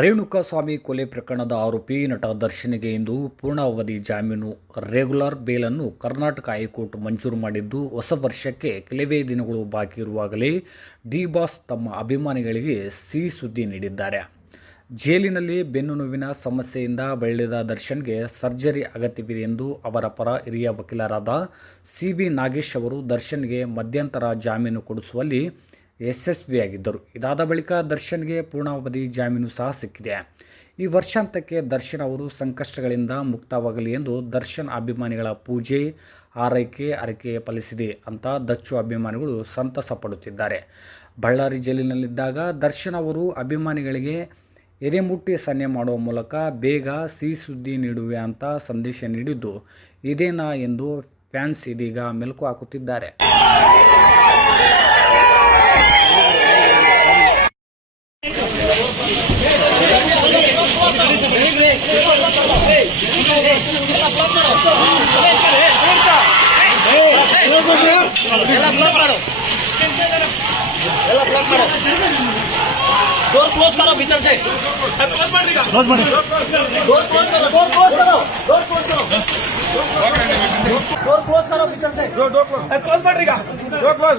ರೇಣುಕಾಸ್ವಾಮಿ ಕೊಲೆ ಪ್ರಕರಣದ ಆರೋಪಿ ನಟ ದರ್ಶನ್ಗೆ ಇಂದು ಪೂರ್ಣಾವಧಿ ಜಾಮೀನು ರೆಗ್ಯುಲರ್ ಬೇಲನ್ನು ಕರ್ನಾಟಕ ಹೈಕೋರ್ಟ್ ಮಂಜೂರು ಮಾಡಿದ್ದು, ಹೊಸ ವರ್ಷಕ್ಕೆ ಕೆಲವೇ ದಿನಗಳು ಬಾಕಿ ಇರುವಾಗಲೇ ಡಿ ಬಾಸ್ ತಮ್ಮ ಅಭಿಮಾನಿಗಳಿಗೆ ಸಿಹಿ ಸುದ್ದಿ ನೀಡಿದ್ದಾರೆ. ಜೈಲಿನಲ್ಲಿ ಬೆನ್ನು ನೋವಿನ ಸಮಸ್ಯೆಯಿಂದ ಬಳಲಿದ ದರ್ಶನ್ಗೆ ಸರ್ಜರಿ ಅಗತ್ಯವಿದೆ ಎಂದು ಅವರ ಪರ ಹಿರಿಯ ವಕೀಲರಾದ ಸಿ.ಬಿ. ನಾಗೇಶ್ ಅವರು ದರ್ಶನ್ಗೆ ಮಧ್ಯಂತರ ಜಾಮೀನು ಕೊಡಿಸುವಲ್ಲಿ ಯಶಸ್ವಿಯಾಗಿದ್ದರು. ಇದಾದ ಬಳಿಕ ದರ್ಶನ್ಗೆ ಪೂರ್ಣಾವಧಿ ಜಾಮೀನು ಸಹ ಸಿಕ್ಕಿದೆ. ಈ ವರ್ಷಾಂತ್ಯಕ್ಕೆ ದರ್ಶನ್ ಅವರು ಸಂಕಷ್ಟಗಳಿಂದ ಮುಕ್ತವಾಗಲಿ ಎಂದು ದರ್ಶನ್ ಅಭಿಮಾನಿಗಳ ಪೂಜೆ ಹಾರೈಕೆ ಹರಕೆ ಫಲಿಸಿದೆ ಅಂತ ದಚ್ಚು ಅಭಿಮಾನಿಗಳು ಸಂತಸ ಪಡುತ್ತಿದ್ದಾರೆ. ಬಳ್ಳಾರಿ ಜೈಲಿನಲ್ಲಿದ್ದಾಗ ದರ್ಶನ್ ಅವರು ಅಭಿಮಾನಿಗಳಿಗೆ ಎದೆಮುಟ್ಟಿ ಸನ್ನೆ ಮಾಡುವ ಮೂಲಕ ಬೇಗ ಸಿಹಿ ಸುದ್ದಿ ನೀಡುವೆ ಅಂತ ಸಂದೇಶ ನೀಡಿದ್ದು ಇದೇನಾ ಎಂದು ಫ್ಯಾನ್ಸ್ ಇದೀಗ ಮೆಲುಕು ಹಾಕುತ್ತಿದ್ದಾರೆ. डोर क्लोज करो भीतर से क्लोज कर देगा क्लोज कर डोर क्लोज करो डोर क्लोज करो डोर क्लोज करो डोर क्लोज करो भीतर से डोर क्लोज कर देगा डोर क्लोज